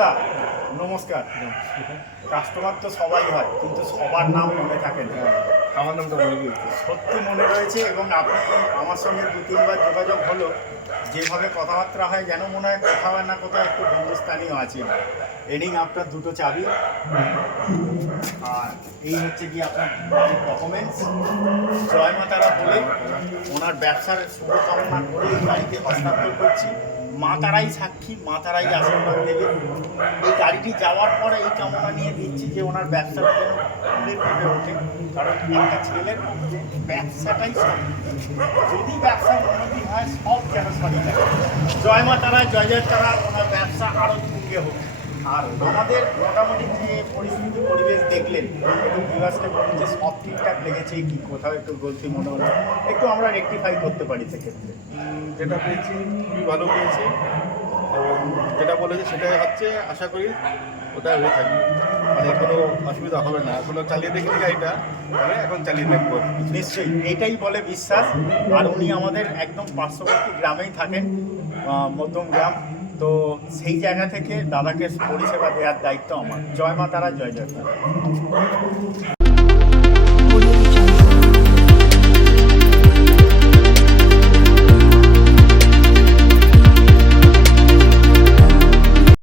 দা নমস্কার। কাস্টমার তো সবাই হয়, কিন্তু সবার নাম মনে থাকে না। আমার নামটা মনে গিয়েছে। সত্যি মনে রয়েছে, এবং আপনি আমার সঙ্গে 2-3বার যোগাযোগ হলো। যেভাবে কথাবার্তা হয় যেন মনে হয় কোথাও না কোথাও একটু হিন্দুস্তানিও আছে। এনিং আপনার দুটো চাবি, আর এই হচ্ছে কি আপনার ডকুমেন্টস। জয় মাতারা বলে ওনার ব্যবসার শুভকামনা করে এই গাড়িতে হস্তান্তর করছি। মা তারাই সাক্ষী, মা তারাই আশীর্বাদ দেবে। এই গাড়িটি যাওয়ার পরে এই কামনা নিয়ে দিচ্ছি যে ওনার ব্যবসাটা যেন ফুলের ফুটে ওঠে। কারণ একটা ছেলের ব্যবসাটাই সব, যদি ব্যবসার উন্নতি হয় সব যেন সবই থাকে। জয় মা তারা, জয় জয় তারা, ওনার ব্যবসা আরও তুঙ্গে হোক। আর আমাদের মোটামুটি যে পরিস্থিতি পরিবেশ দেখলেন, একটু বিভাসকে বলুন যে সব ঠিকঠাক লেগেছে কি কোথাও একটু গলতি মনে হলো, একটু আমরা রেকটিফাই করতে পারি সেক্ষেত্রে। যেটা পেয়েছি খুবই ভালো পেয়েছি, এবং যেটা বলেছে সেটাই হচ্ছে, আশা করি ওটা হয়ে থাকবে, মানে কোনো অসুবিধা হবে না। এখনো চালিয়ে দেখিনি গাড়িটা, তবে এখন চালিয়ে দেখবো। নিশ্চয়ই এটাই বলে বিশ্বাস। আর উনি আমাদের একদম পার্শ্ববর্তী গ্রামেই থাকেন, মধ্যম গ্রাম। তো সেই জায়গা থেকে দাদাকে পরিষেবা দেওয়ার দায়িত্ব আমার। জয় মা তারা, জয় জয় তারা।